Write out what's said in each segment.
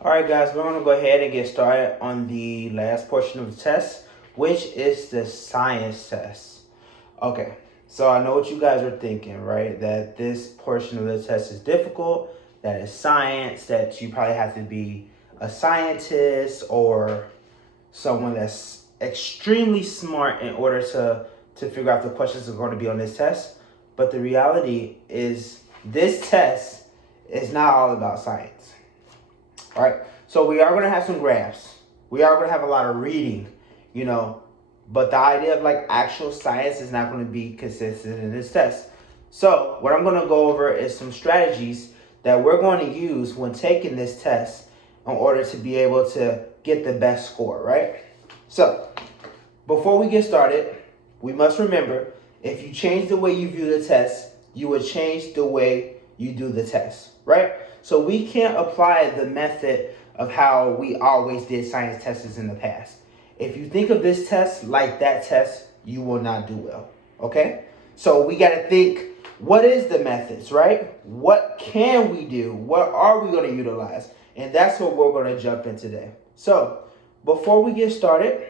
All right, guys, we're going to go ahead and get started on the last portion of the test, which is the science test. Okay, so I know what you guys are thinking, right? That this portion of the test is difficult, that it's science, that you probably have to be a scientist or someone that's extremely smart in order to figure out the questions that are going to be on this test. But the reality is, this test is not all about science. All right, so we are going to have some graphs. We are going to have a lot of reading, you know, but the idea of like actual science is not going to be consistent in this test. So what I'm going to go over is some strategies that we're going to use when taking this test in order to be able to get the best score, right? So before we get started, we must remember, if you change the way you view the test, you would change the way you do the test, right? So we can't apply the method of how we always did science tests in the past. If you think of this test like that test, you will not do well, okay? So we got to think, what is the methods, right? What can we do? What are we going to utilize? And that's what we're going to jump in today. So before we get started,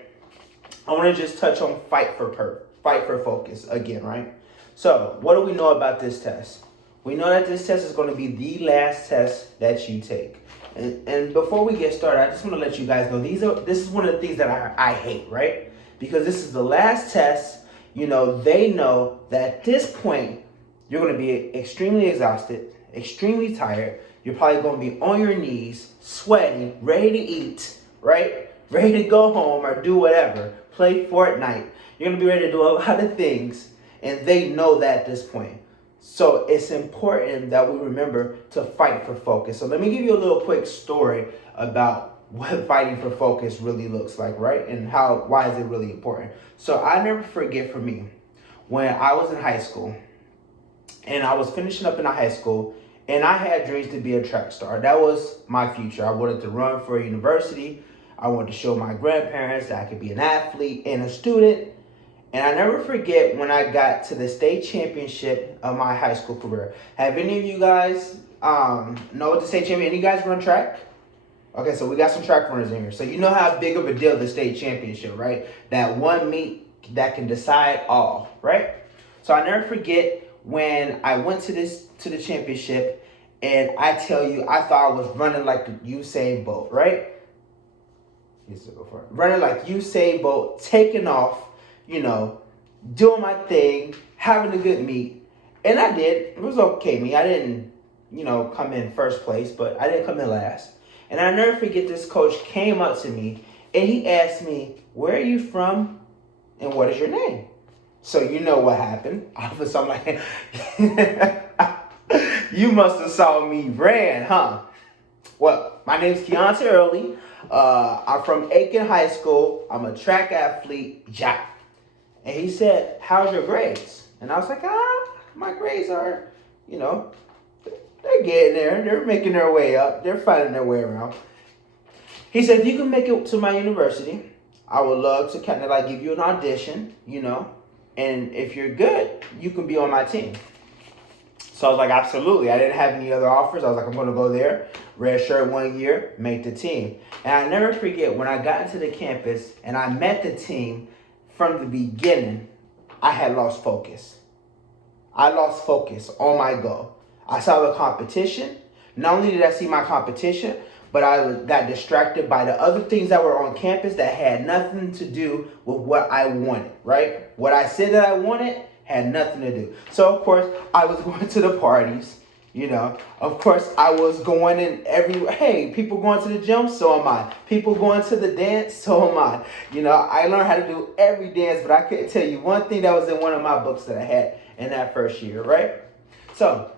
I want to just touch on fight for focus again, right? So what do we know about this test? We know that this test is going to be the last test that you take. And before we get started, I just want to let you guys know this is one of the things that I hate, right? Because this is the last test. You know, they know that at this point, you're going to be extremely exhausted, extremely tired. You're probably going to be on your knees, sweating, ready to eat, right? Ready to go home or do whatever. Play Fortnite. You're going to be ready to do a lot of things. And they know that at this point. So it's important that we remember to fight for focus. So let me give you a little quick story about what fighting for focus really looks like, right? And why is it really important? So I never forget, for me, when I was in high school and I was finishing up in high school and I had dreams to be a track star. That was my future. I wanted to run for a university. I wanted to show my grandparents that I could be an athlete and a student. And I never forget when I got to the state championship of my high school career. Have any of you guys know what the state champion? Any guys run track? Okay, so we got some track runners in here. So you know how big of a deal the state championship, right? That one meet that can decide all, right? So I never forget when I went to the championship, and I tell you, I thought I was running like Usain Bolt, right? Running like Usain Bolt, taking off, you know, doing my thing, having a good meet. And I did. It was okay me. I didn't, come in first place, but I didn't come in last. And I never forget, this coach came up to me and he asked me, "Where are you from and what is your name?" So you know what happened. All of a sudden, I'm like, you must have saw me ran, huh? Well, my name's Keontae Early. I'm from Aiken High School. I'm a track athlete, Jack. And he said, "How's your grades?" And I was like, my grades are, they're getting there. They're making their way up. They're finding their way around. He said, "If you can make it to my university, I would love to kind of like give you an audition, and if you're good, you can be on my team." So I was like, absolutely. I didn't have any other offers. I was like, I'm going to go there, red shirt 1 year, make the team. And I never forget, when I got into the campus and I met the team, from the beginning, I had lost focus. I lost focus on my goal. I saw the competition. Not only did I see my competition, but I got distracted by the other things that were on campus that had nothing to do with what I wanted, right? What I said that I wanted had nothing to do. So, of course, I was going to the parties, Of course, I was going in everywhere. Hey, people going to the gym, so am I. People going to the dance, so am I. I learned how to do every dance, but I couldn't tell you one thing that was in one of my books that I had in that first year, right? So,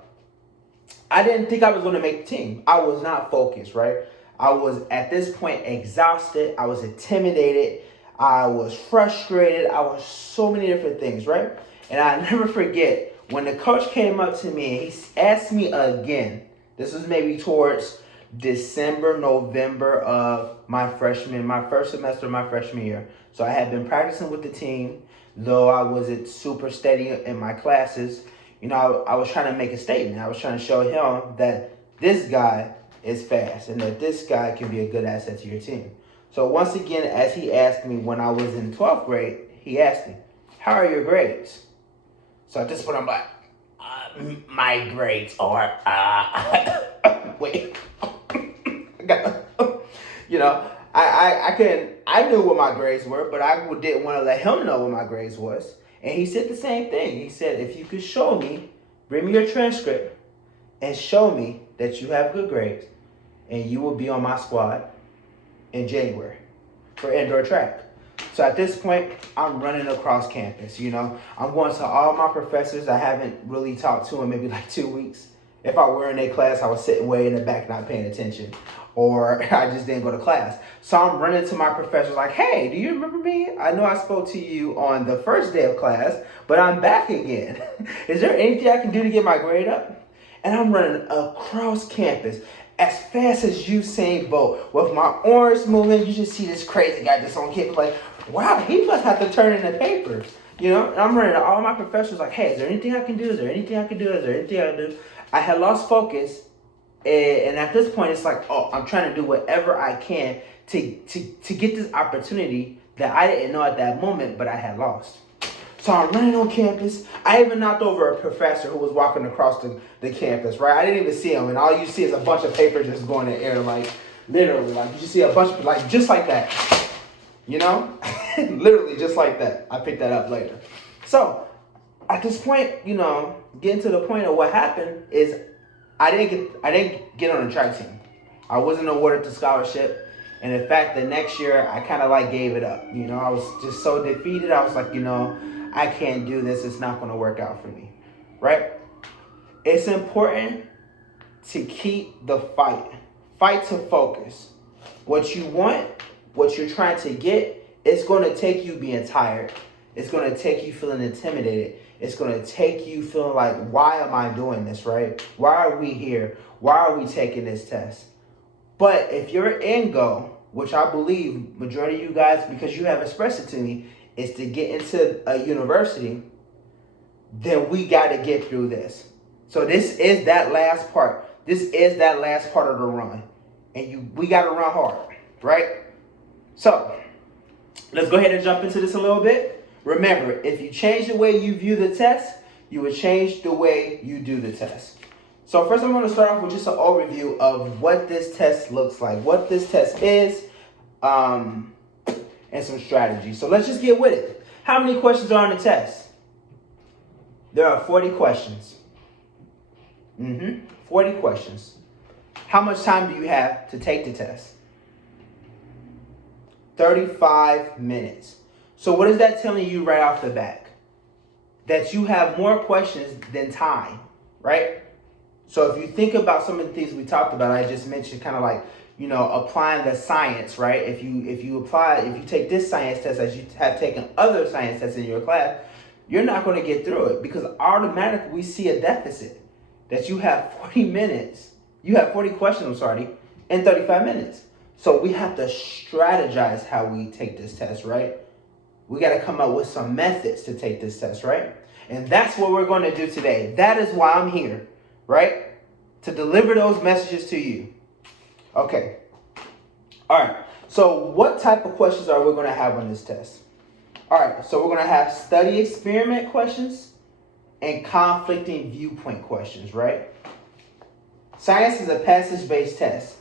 I didn't think I was going to make the team. I was not focused, right? I was, at this point, exhausted. I was intimidated. I was frustrated. I was so many different things, right? And I never forget, when the coach came up to me and he asked me again, this was maybe towards December, November of my first semester of my freshman year. So I had been practicing with the team, though I wasn't super steady in my classes. I was trying to make a statement. I was trying to show him that this guy is fast, and that this guy can be a good asset to your team. So once again, as he asked me when I was in 12th grade, he asked me, how are your grades? So at this point, I'm like, my grades are, wait, I got, you know, I knew what my grades were, but I didn't want to let him know what my grades was. And he said the same thing. He said, if you could show me, bring me your transcript and show me that you have good grades, and you will be on my squad in January for indoor track. So at this point, I'm running across campus, you know. I'm going to all my professors I haven't really talked to in maybe like 2 weeks. If I were in a class, I was sitting way in the back not paying attention. Or I just didn't go to class. So I'm running to my professors like, hey, do you remember me? I know I spoke to you on the first day of class, but I'm back again. Is there anything I can do to get my grade up? And I'm running across campus as fast as Usain Bolt with my arms moving. You just see this crazy guy just on campus like, wow, he must have to turn in the papers. You know, and I'm running to all my professors like, hey, is there anything I can do? Is there anything I can do? Is there anything I can do? I had lost focus. And at this point, it's like, oh, I'm trying to do whatever I can to get this opportunity that I didn't know at that moment, but I had lost. So I'm running on campus. I even knocked over a professor who was walking across the campus, right? I didn't even see him, and all you see is a bunch of paper just going in the air, like, literally, like, you see a bunch of, like, just like that, you know? Literally, just like that. I picked that up later. So, at this point, you know, getting to the point of what happened is I didn't get on the track team. I wasn't awarded the scholarship. And in fact, the next year, I kind of like gave it up. You know, I was just so defeated. I was like, you know, I can't do this. It's not going to work out for me, right? It's important to keep the fight to focus. What you want, what you're trying to get, it's going to take you being tired. It's going to take you feeling intimidated. It's going to take you feeling like, why am I doing this, right? Why are we here? Why are we taking this test? But if your end goal, which I believe majority of you guys, because you have expressed it to me, is to get into a university, then we got to get through this. So this is that last part. This is that last part of the run. And we got to run hard, right? So let's go ahead and jump into this a little bit. Remember, if you change the way you view the test, you will change the way you do the test. So first I'm going to start off with just an overview of what this test looks like, what this test is, and some strategies. So let's just get with it. How many questions are on the test? There are 40 questions. 40 questions. How much time do you have to take the test? 35 minutes. So what is that telling you right off the bat? That you have more questions than time, right? So if you think about some of the things we talked about, I just mentioned kind of like, you know, applying the science, right? If you take this science test as you have taken other science tests in your class, you're not going to get through it because automatically we see a deficit that you have 40 minutes. You have 40 questions, in 35 minutes. So we have to strategize how we take this test, right? We got to come up with some methods to take this test, right? And that's what we're going to do today. That is why I'm here, right? To deliver those messages to you. Okay. All right. So what type of questions are we going to have on this test? All right. So we're going to have study experiment questions and conflicting viewpoint questions, right? Science is a passage-based test.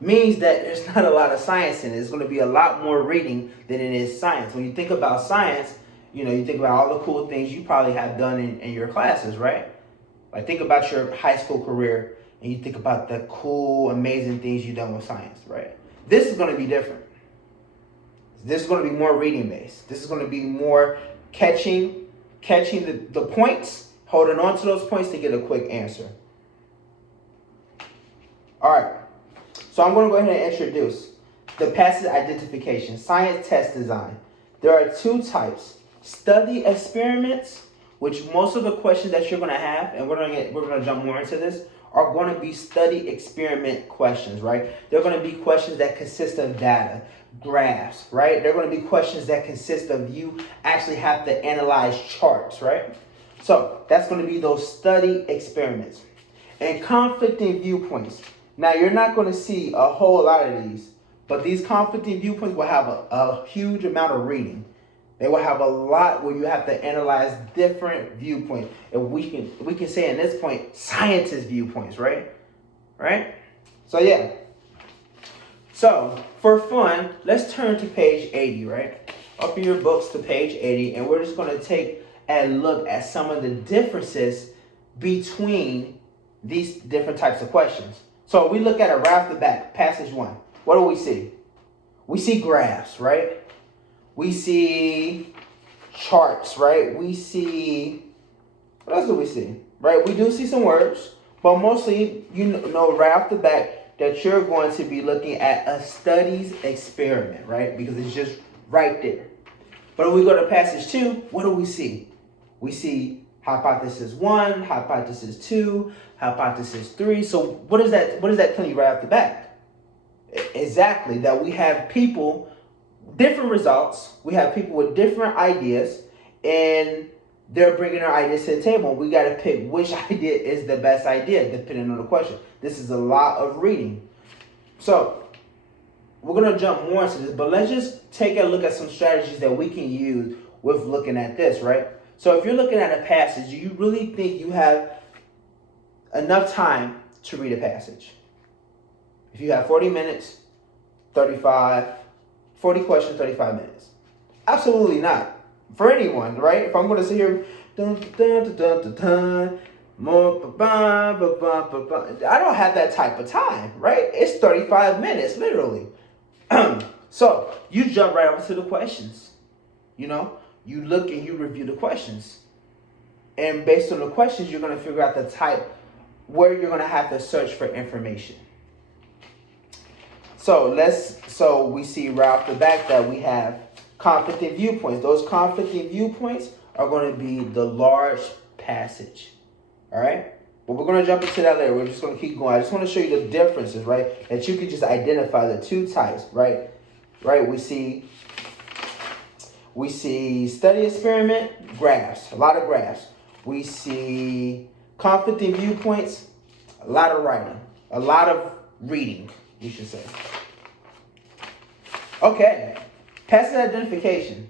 Means that there's not a lot of science in it. It's going to be a lot more reading than it is science. When you think about science, you know, you think about all the cool things you probably have done in your classes, right? Like think about your high school career and you think about the cool, amazing things you've done with science, right? This is going to be different. This is going to be more reading based. This is going to be more catching the points, holding on to those points to get a quick answer. All right. So I'm going to go ahead and introduce the passage identification, science test design. There are two types. Study experiments, which most of the questions that you're going to have, and we're going to jump more into this, are going to be study experiment questions, right? They're going to be questions that consist of data, graphs, right? They're going to be questions that consist of you actually have to analyze charts, right? So that's going to be those study experiments. And conflicting viewpoints. Now, you're not going to see a whole lot of these, but these conflicting viewpoints will have a huge amount of reading. They will have a lot where you have to analyze different viewpoints. And we can say in this point, scientist viewpoints, right? Right? So yeah. So for fun, let's turn to page 80, right? Open your books to page 80, and we're just going to take a look at some of the differences between these different types of questions. So we look at it right off the bat, passage 1. What do we see? We see graphs, right? We see charts, right? We see, what else do we see? Right? We do see some words, but mostly, you know right off the bat that you're going to be looking at a studies experiment, right? Because it's just right there. But when we go to passage 2, what do we see? We see hypothesis 1, hypothesis 2, hypothesis 3. So what is that telling you right off the bat? Exactly, that we have people, different results. We have people with different ideas, and they're bringing their ideas to the table. We got to pick which idea is the best idea, depending on the question. This is a lot of reading. So we're going to jump more into this, but let's just take a look at some strategies that we can use with looking at this, right? So if you're looking at a passage, do you really think you have enough time to read a passage? If you have 40 minutes, 40 questions, 35 minutes. Absolutely not. For anyone, right? If I'm going to sit here, I don't have that type of time, right? It's 35 minutes, literally. So you jump right over to the questions. You know, you look and you review the questions. And based on the questions, you're going to figure out the type where you're going to have to search for information. So we see right off the bat that we have conflicting viewpoints. Those conflicting viewpoints are going to be the large passage. All right? But we're going to jump into that later. We're just going to keep going. I just want to show you the differences, right? That you can just identify the two types, right? Right? We see study experiment, graphs, a lot of graphs. We see conflicting viewpoints, a lot of writing, a lot of reading, you should say. Okay, passage identification,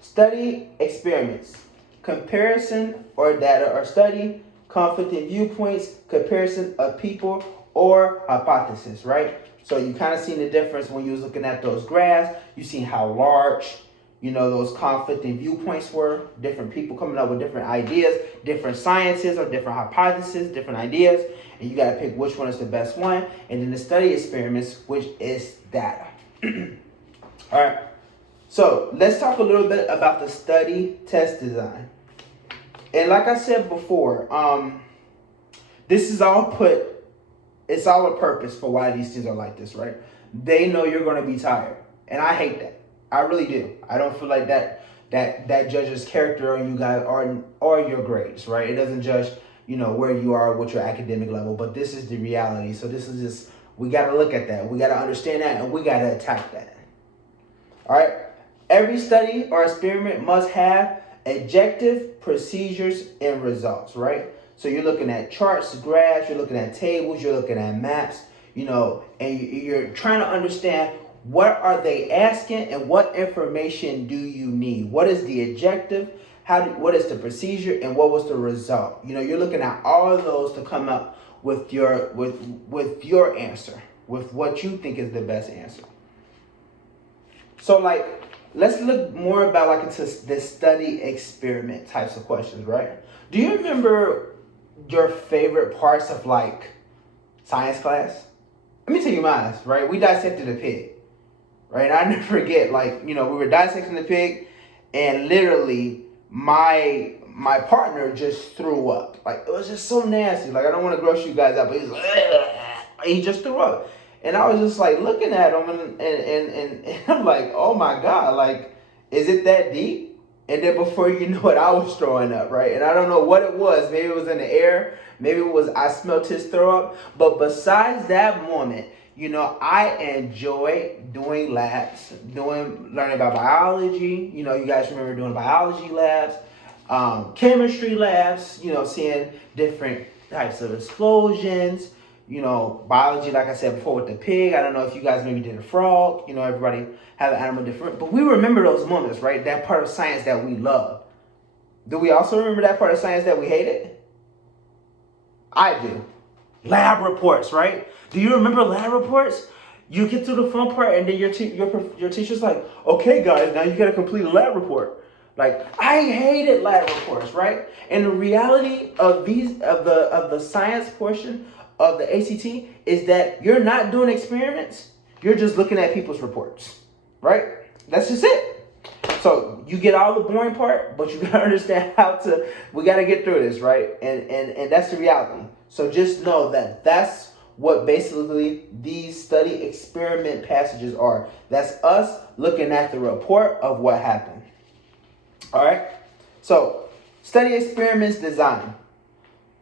study experiments, comparison or data or study, conflicting viewpoints, comparison of people or hypothesis, right? So you kind of seen the difference when you was looking at those graphs. You seen how large, those conflicting viewpoints were, different people coming up with different ideas, different sciences or different hypotheses, different ideas, and you got to pick which one is the best one. And then the study experiments, which is data. All right, so let's talk a little bit about the study test design. And like I said before, this is all it's all a purpose for why these things are like this, right? They know you're going to be tired, and I hate that. I really do. I don't feel like that judges character on you guys or your grades, right? It doesn't judge, where you are with your academic level, but this is the reality. So this is just, we got to look at that. We got to understand that, and we got to attack that. All right? Every study or experiment must have objective procedures and results, right? So you're looking at charts, graphs, you're looking at tables, you're looking at maps, and you're trying to understand what are they asking and what information do you need? What is the objective? What is the procedure and what was the result? You're looking at all of those to come up with your answer, with what you think is the best answer. So let's look more about into the study experiment types of questions, right? Do you remember your favorite parts of science class? Let me tell you mine, right? We dissected a pig, right? I never forget, we were dissecting the pig, and literally my partner just threw up. It was just so nasty. I don't want to gross you guys out, but he's he just threw up. And I was just looking at him and I'm like, oh my God, is it that deep? And then before you know it, I was throwing up, right? And I don't know what it was. Maybe it was in the air. Maybe it was I smelled his throw up. But besides that moment, I enjoy doing labs, learning about biology. You guys remember doing biology labs, chemistry labs, seeing different types of explosions, biology, like I said before, with the pig. I don't know if you guys maybe did a frog. Everybody have an animal different. But we remember those moments, right? That part of science that we love. Do we also remember that part of science that we hated? I do. Lab reports, right? Do you remember lab reports? You get to the fun part, and then your teacher's like, "Okay, guys, now you got to complete a lab report." Like, I hated lab reports, right? And the reality of the science portion of the ACT is that you're not doing experiments. You're just looking at people's reports, right? That's just it. So you get all the boring part, but you gotta understand we gotta get through this, right? And that's the reality. So just know that that's what basically these study experiment passages are. That's us looking at the report of what happened. All right? So study experiments design.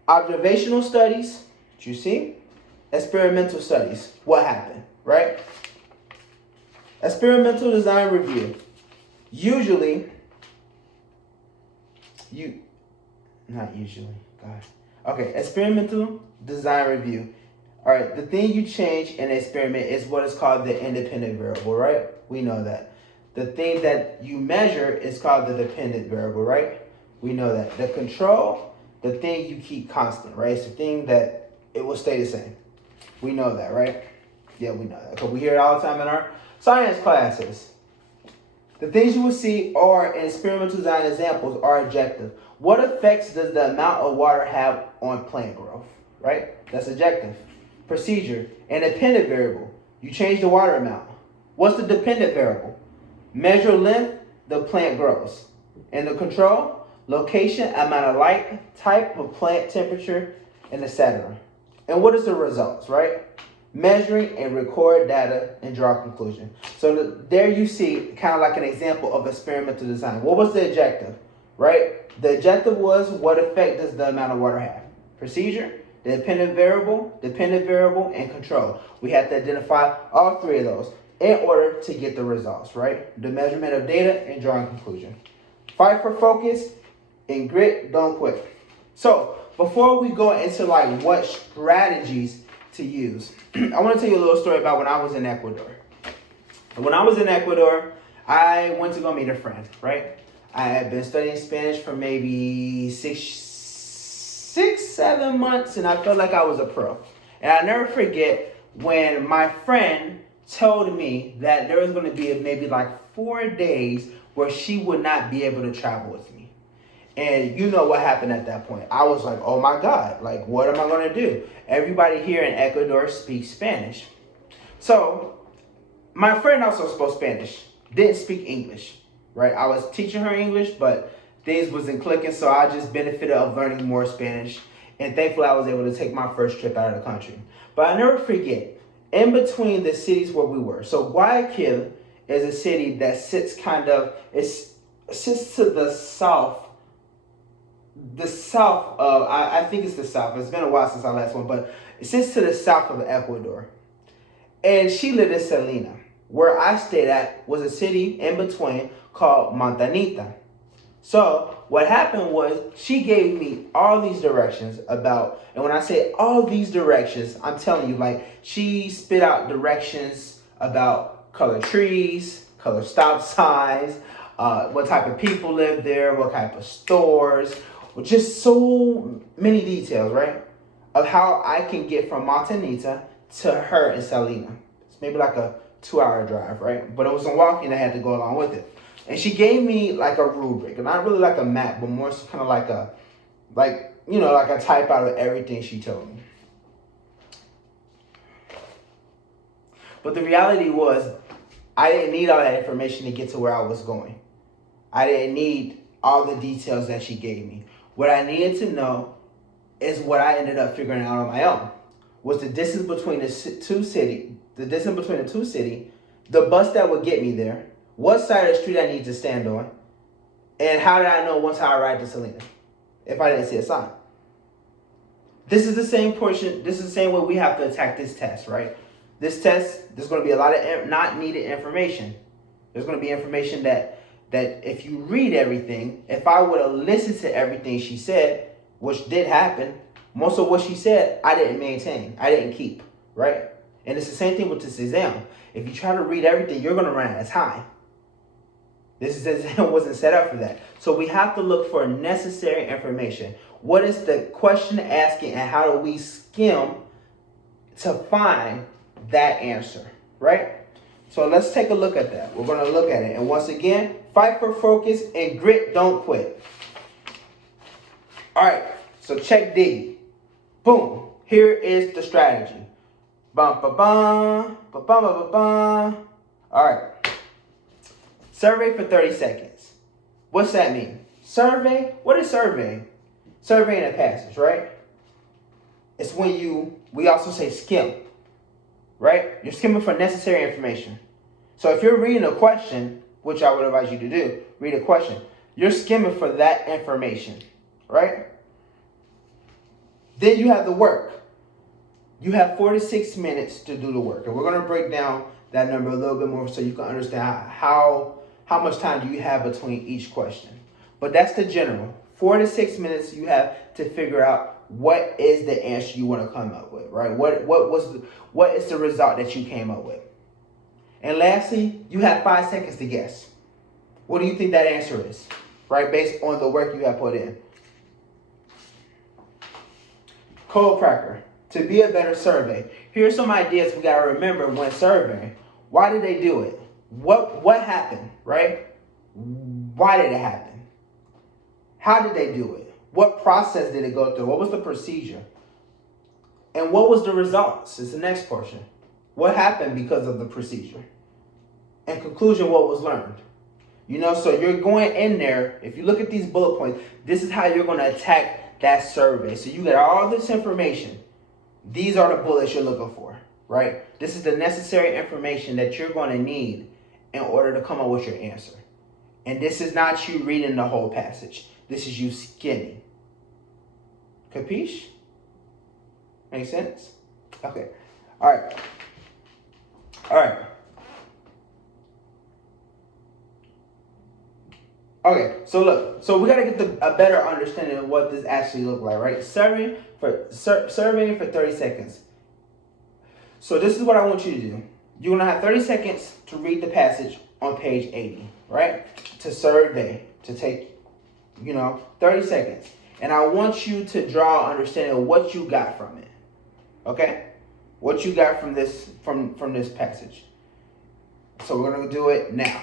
Observational studies, you see? Experimental studies, what happened, right? Experimental design review. Usually, experimental design review. All right, the thing you change in an experiment is what is called the independent variable, right? We know that. The thing that you measure is called the dependent variable, right? We know that. The control, the thing you keep constant, right? It's the thing that it will stay the same. We know that, right? Yeah, we know that because we hear it all the time in our science classes. The things you will see are in experimental design examples are objective. What effects does the amount of water have on plant growth? Right? That's objective. Procedure, independent variable. You change the water amount. What's the dependent variable? Measure length, the plant grows. And the control, location, amount of light, type of plant, temperature, and etc. And what is the results, right? Measuring and record data and draw a conclusion. So there you see kind of like an example of experimental design. What was the objective, right? The objective was what effect does the amount of water have? Procedure, dependent variable, and control. We have to identify all three of those in order to get the results, right? The measurement of data and drawing a conclusion. Fight for focus and grit, don't quit. So before we go into like what strategies to use, I want to tell you a little story about when I was in Ecuador. When I was in Ecuador, I went to go meet a friend, right? I had been studying Spanish for maybe six, 7 months, and I felt like I was a pro. And I never forget when my friend told me that there was going to be maybe like 4 days where she would not be able to travel with me. And you know what happened at that point. I was like, oh my God, like what am I going to do? Everybody here in Ecuador speaks Spanish. So my friend also spoke Spanish, didn't speak English, right? I was teaching her English, but things wasn't clicking, so I just benefited of learning more Spanish. And thankfully I was able to take my first trip out of the country. But I never forget, in between the cities where we were. So Guayaquil is a city that sits sits to the south. The south of, I think it's the south. It's been a while since I last went, but it sits to the south of Ecuador. And she lived in Salina. Where I stayed at was a city in between called Montanita. So what happened was she gave me all these directions about, and when I say all these directions, I'm telling you, like she spit out directions about color trees, color stop signs, what type of people live there, what type of stores, just so many details, right? Of how I can get from Montanita to her in Salina. It's maybe like a 2-hour drive, right? But it was some walking that had to go along with it. And she gave me like a rubric, not really like a map, but more kind of like a type out of everything she told me. But the reality was, I didn't need all that information to get to where I was going. I didn't need all the details that she gave me. What I needed to know is what I ended up figuring out on my own. Was the distance between the two cities, the bus that would get me there, what side of the street I need to stand on, and how did I know once I arrived in Salina if I didn't see a sign? This is the same portion, this is the same way we have to attack this test, right? This test, there's going to be a lot of not needed information. There's going to be information that if you read everything, if I would have listened to everything she said, which did happen, Most of what she said, I didn't maintain. I didn't keep, right? And it's the same thing with this exam. If you try to read everything, you're going to run out of time. This exam wasn't set up for that. So we have to look for necessary information. What is the question asking, and how do we skim to find that answer, right? So let's take a look at that. We're going to look at it. And once again, fight for focus and grit, don't quit. All right, so check D. Boom. Here is the strategy. Bum, ba, bum, ba, bum, ba, ba, bum. All right. Survey for 30 seconds. What's that mean? Survey? What is surveying? Surveying a passage, right? It's when we also say skim, right? You're skimming for necessary information. So if you're reading a question, which I would advise you to do, read a question. You're skimming for that information, right? Then you have the work. You have 46 minutes to do the work. And we're going to break down that number a little bit more so you can understand how much time do you have between each question. But that's the general. 4 to 6 minutes you have to figure out what is the answer you want to come up with, right? What is the result that you came up with? And lastly, you have 5 seconds to guess. What do you think that answer is, right? Based on the work you have put in. Code cracker. To be a better survey. Here's some ideas we got to remember when surveying. Why did they do it? What happened, right? Why did it happen? How did they do it? What process did it go through? What was the procedure? And what was the results? It's the next portion. What happened because of the procedure? And conclusion, what was learned? So you're going in there. If you look at these bullet points, this is how you're going to attack that survey. So you get all this information. These are the bullets you're looking for, right? This is the necessary information that you're going to need in order to come up with your answer. And this is not you reading the whole passage. This is you skimming. Capiche? Make sense? Okay. All right. Okay, so look. So we got to get a better understanding of what this actually looks like, right? Surveying for 30 seconds. So this is what I want you to do. You're going to have 30 seconds to read the passage on page 80, right? To survey, to take, 30 seconds. And I want you to draw understanding of what you got from it. Okay? What you got from this passage. So we're going to do it now.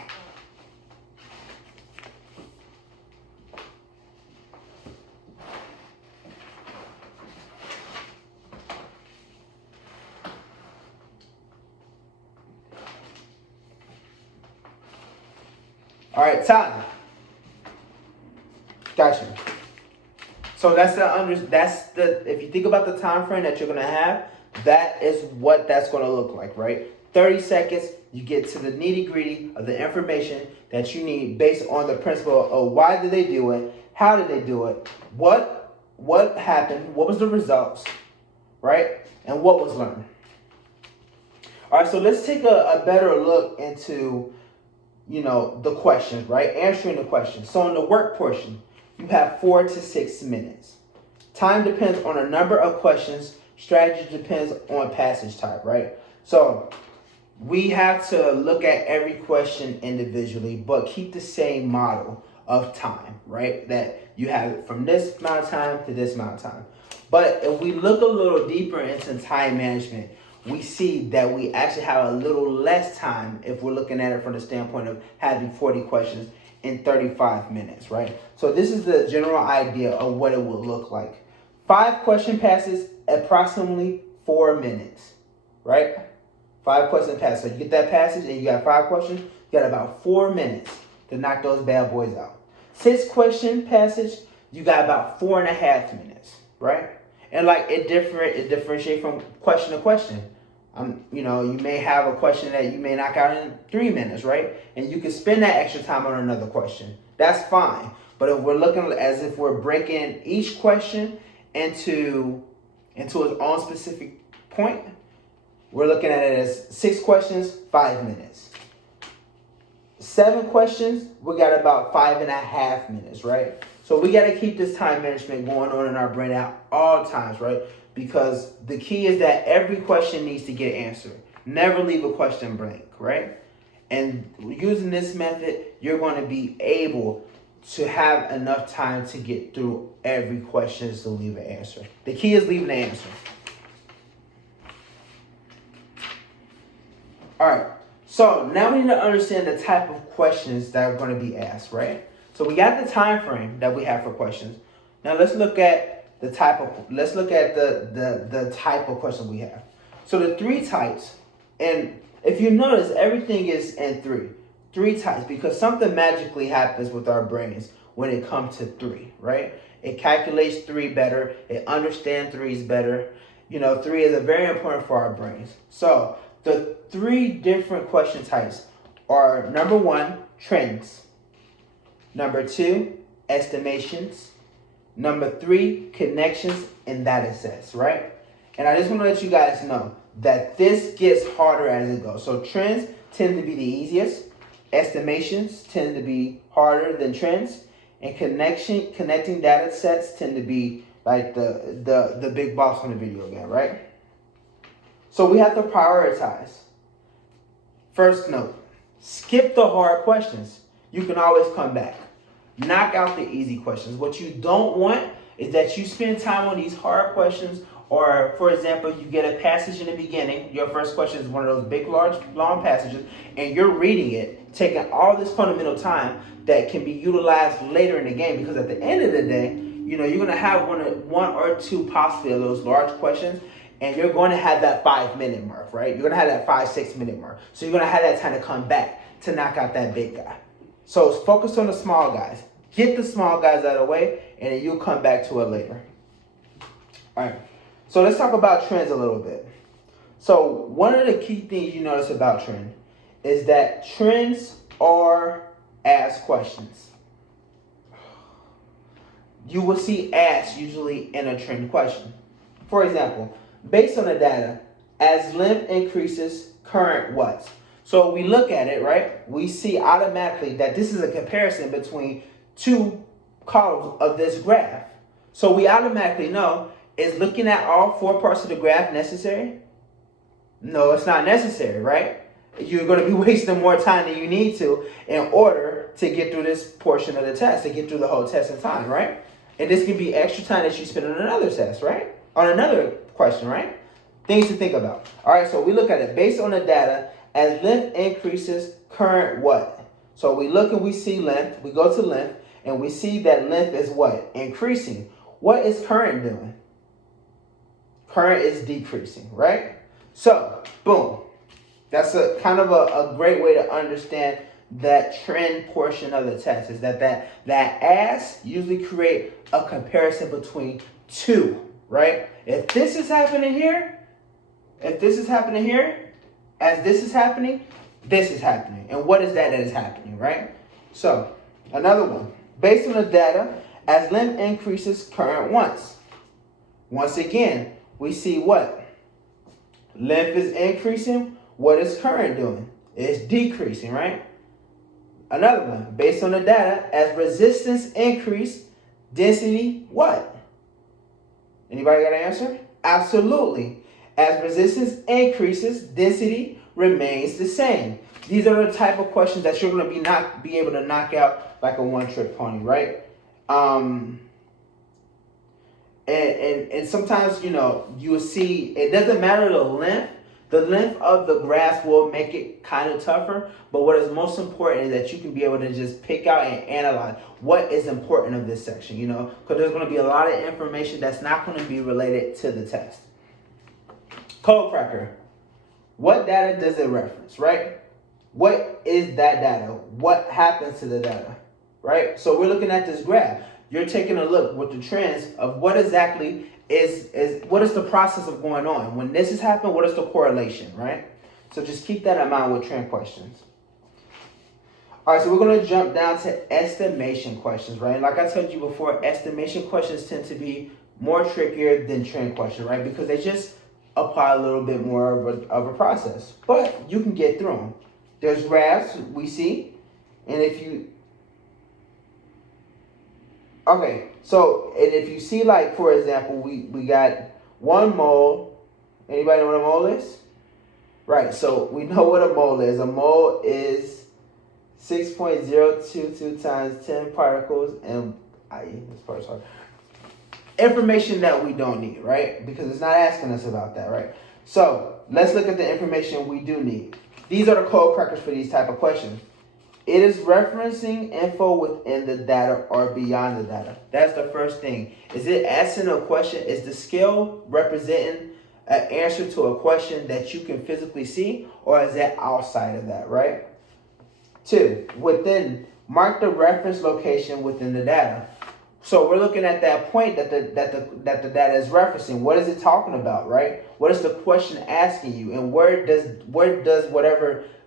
All right, time. Gotcha. So if you think about the time frame that you're gonna have, that is what that's gonna look like, right? 30 seconds, you get to the nitty-gritty of the information that you need based on the principle of why did they do it, how did they do it, what happened, what was the results, right? And what was learned. All right, so let's take a better look into the questions, right? Answering the questions. So in the work portion, you have 4 to 6 minutes. Time depends on a number of questions. Strategy depends on passage type, right? So we have to look at every question individually, but keep the same model of time, right? That you have from this amount of time to this amount of time. But if we look a little deeper into time management, we see that we actually have a little less time if we're looking at it from the standpoint of having 40 questions in 35 minutes, right? So this is the general idea of what it would look like. 5 question passes, approximately 4 minutes, right? 5 question passes. So you get that passage and you got 5 questions, you got about 4 minutes to knock those bad boys out. 6 question passage, you got about 4.5 minutes, right? And it differentiates from question to question. You may have a question that you may knock out in 3 minutes, right? And you can spend that extra time on another question. That's fine. But if we're looking as if we're breaking each question into its own specific point, we're looking at it as 6 questions, 5 minutes. 7 questions, we got about 5.5 minutes, right? So we got to keep this time management going on in our brain at all times, right? Because the key is that every question needs to get answered. Never leave a question blank, right? And using this method, you're going to be able to have enough time to get through every question to leave an answer. The key is leaving an answer. All right. So now we need to understand the type of questions that are going to be asked, right? So we got the time frame that we have for questions. Now let's look at the type of the type of question we have. So the three types, and if you notice, everything is in three types, because something magically happens with our brains when it comes to three, right? It calculates three better. It understands threes better. You know, three is very important for our brains. So the three different question types are: number one, trends; number two, estimations; number three, connections and data sets, right? And I just want to let you guys know that this gets harder as it goes. So trends tend to be the easiest. Estimations tend to be harder than trends. And connecting data sets tend to be like the big boss on the video game, right? So we have to prioritize. First note, skip the hard questions. You can always come back. Knock out the easy questions. What you don't want is that you spend time on these hard questions, or for example, you get a passage in the beginning. Your first question is one of those big, large, long passages, and you're reading it, taking all this fundamental time that can be utilized later in the game, because at the end of the day, you know, you're going to have one or two possibly of those large questions, and you're going to have that 5-minute mark, right? You're going to have that 5-6 minute mark. So you're going to have that time to come back to knock out that big guy. So focus on the small guys. Get the small guys out of the way, and then you'll come back to it later. All right. So let's talk about trends a little bit. So one of the key things you notice about trend is that trends are asked questions. You will see asked usually in a trend question. For example, based on the data, as length increases, current what? So we look at it, right? We see automatically that this is a comparison between two columns of this graph. So we automatically know, is looking at all four parts of the graph necessary? No, it's not necessary, right? You're going to be wasting more time than you need to in order to get through this portion of the test, to get through the whole test in time, right? And this can be extra time that you spend on another test, right? On another question, right? Things to think about. All right, so we look at it based on the data. As length increases, current what? So we look and we see length. We go to length and we see that length is what? Increasing. What is current doing? Current is decreasing, right? So, boom. That's a kind of a great way to understand that trend portion of the test, is that as usually create a comparison between two, right? If this is happening here, as this is happening, this is happening. And what is that is happening, right? So, another one. Based on the data, as length increases, current once. Once again, we see what? Length is increasing. What is current doing? It's decreasing, right? Another one. Based on the data, as resistance increase, density what? Anybody got an answer? Absolutely. As resistance increases, density remains the same. These are the type of questions that you're going to be able to knock out like a one-trick pony, right? And sometimes, you know, you will see, it doesn't matter the length. The length of the graphs will make it kind of tougher, but what is most important is that you can be able to just pick out and analyze what is important of this section, you know, because there's going to be a lot of information that's not going to be related to the test. Code cracker. What data does it reference, right? What is that data? What happens to the data, right? So we're looking at this graph. You're taking a look with the trends of what exactly what is the process of going on. When this has happened, what is the correlation, right? So just keep that in mind with trend questions. All right, so we're going to jump down to estimation questions, right? Like I told you before, estimation questions tend to be more trickier than trend questions, right? Because they just apply a little bit more of a process. But you can get through them. There's graphs we see, and if you Okay, so and if you see, like, for example, we got 1 mole. Anybody know what a mole is? Right, so we know what a mole is. A mole is 6.022 times 10 particles, and this part's hard. Information that we don't need, right? Because it's not asking us about that, right? So let's look at the information we do need. These are the code crackers for these type of questions. It is referencing info within the data or beyond the data. That's the first thing. Is it asking a question? Is the scale representing an answer to a question that you can physically see, or is that outside of that, right? 2, mark the reference location within the data. So we're looking at that point that the data is referencing. What is it talking about, right? What is the question asking you, and where does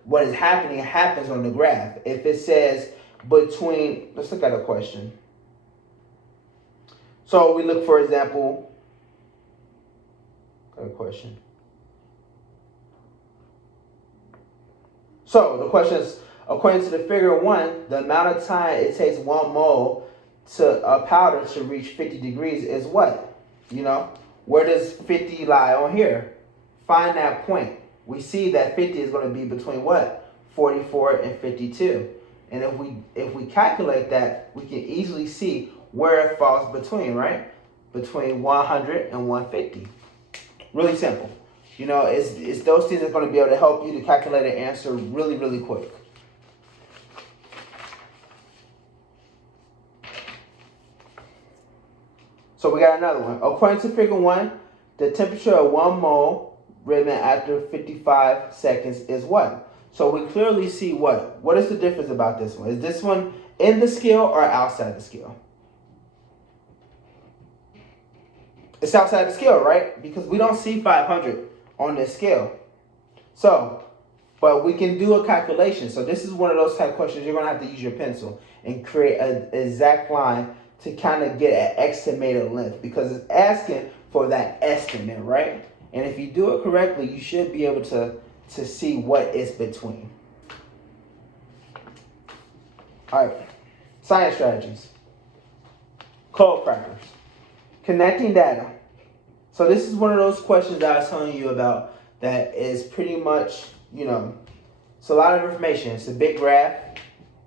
what is happening happens on the graph? If it says between, let's look at a question. So we look, for example, a question. So the question is, according to the figure 1, the amount of time it takes 1 mole to a powder to reach 50 degrees is what? Where does 50 lie on here? Find that point. We see that 50 is going to be between what? 44 and 52. And if we calculate that, we can easily see where it falls between, right? Between 100 and 150. Really simple. It's those things that are going to be able to help you to calculate an answer really, really quick. So we got another one. According to figure 1, the temperature of 1 mole written after 55 seconds is what? So we clearly see what? What is the difference about this one? Is this one in the scale or outside the scale? It's outside the scale, right? Because we don't see 500 on this scale. So, but we can do a calculation. So this is one of those type of questions you're going to have to use your pencil and create an exact line to kind of get an estimated length, because it's asking for that estimate, right? And if you do it correctly, you should be able to see what is between. All right, science strategies, code crackers, connecting data. So this is one of those questions that I was telling you about that is pretty much, it's a lot of information. It's a big graph.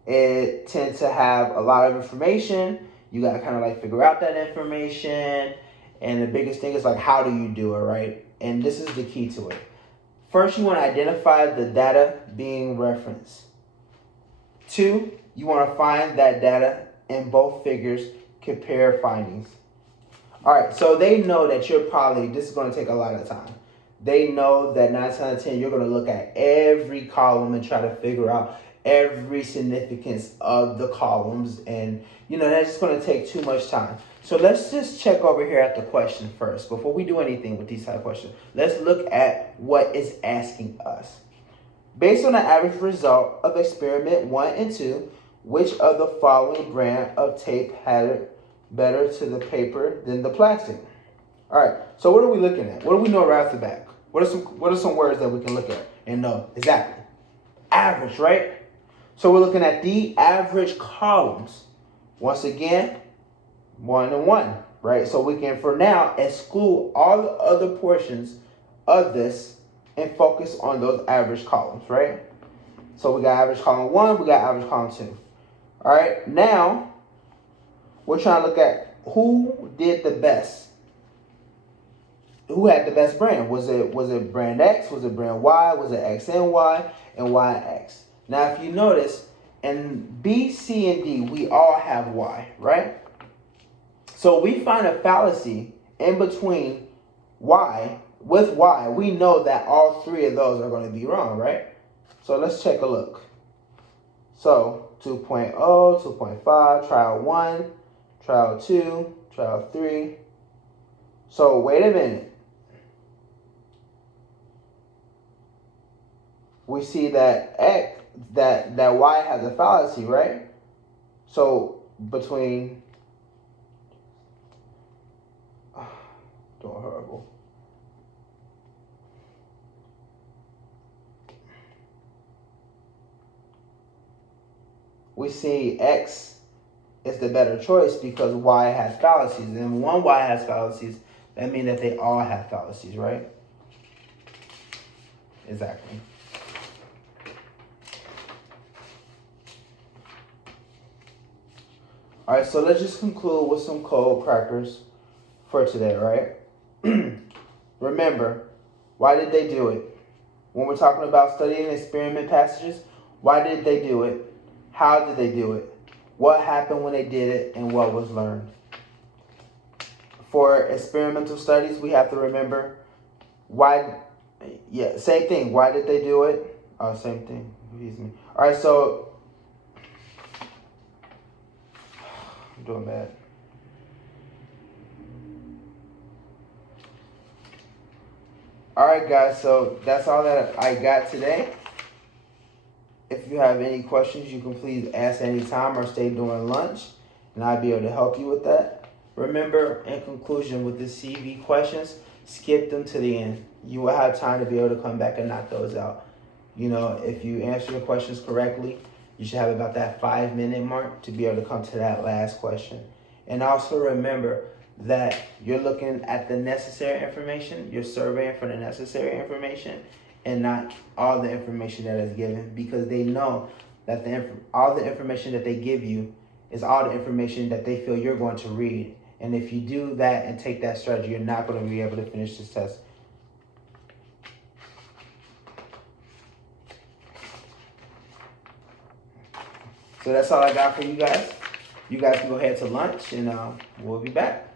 It tends to have a lot of information. You got to kind of like figure out that information. And the biggest thing is like, how do you do it, right? And this is the key to it. First, you want to identify the data being referenced. 2, you want to find that data in both figures, compare findings. All right, so they know that this is going to take a lot of time. They know that 9 times out of 10, you're going to look at every column and try to figure out every significance of the columns, and that's just going to take too much time. So let's just check over here at the question first before we do anything with these type of questions. Let's look at what it's asking us. Based on the average result of experiment 1 and 2, which of the following brand of tape had better to the paper than the plastic? All right, so what are we looking at? What do we know right off the back? What are some words that we can look at and know exactly? Average, right? So we're looking at the average columns. Once again, 1 and 1, right? So we can, for now, exclude all the other portions of this and focus on those average columns, right? So we got average column 1, we got average column 2. All right, now we're trying to look at who did the best. Who had the best brand? Was it brand X? Was it brand Y? Was it XNY and YX? Now, if you notice, in B, C, and D, we all have Y, right? So we find a fallacy in between Y. With Y, we know that all 3 of those are going to be wrong, right? So let's take a look. So 2.0, 2.5, trial 1, trial 2, trial 3. So wait a minute. We see that that Y has a fallacy, right? So between doing horrible. We see X is the better choice because Y has fallacies. And one Y has fallacies, that means that they all have fallacies, right? Exactly. All right, so let's just conclude with some code crackers for today, right? Remember, why did they do it? When we're talking about studying experiment passages, why did they do it? How did they do it? What happened when they did it and what was learned? For experimental studies, we have to remember why, yeah, same thing. Why did they do it? Oh, same thing. Excuse me. All right, so I'm doing bad. All right, guys, so that's all that I got today. If you have any questions, you can please ask anytime or stay during lunch, and I'll be able to help you with that. Remember, in conclusion, with the CV questions, skip them to the end. You will have time to be able to come back and knock those out. You know, if you answer the questions correctly, you should have about that 5-minute mark to be able to come to that last question. And also remember that you're looking at the necessary information, you're surveying for the necessary information, and not all the information that is given, because they know that all the information that they give you is all the information that they feel you're going to read. And if you do that and take that strategy, you're not going to be able to finish this test. So that's all I got for you guys. You guys can go ahead to lunch, and we'll be back.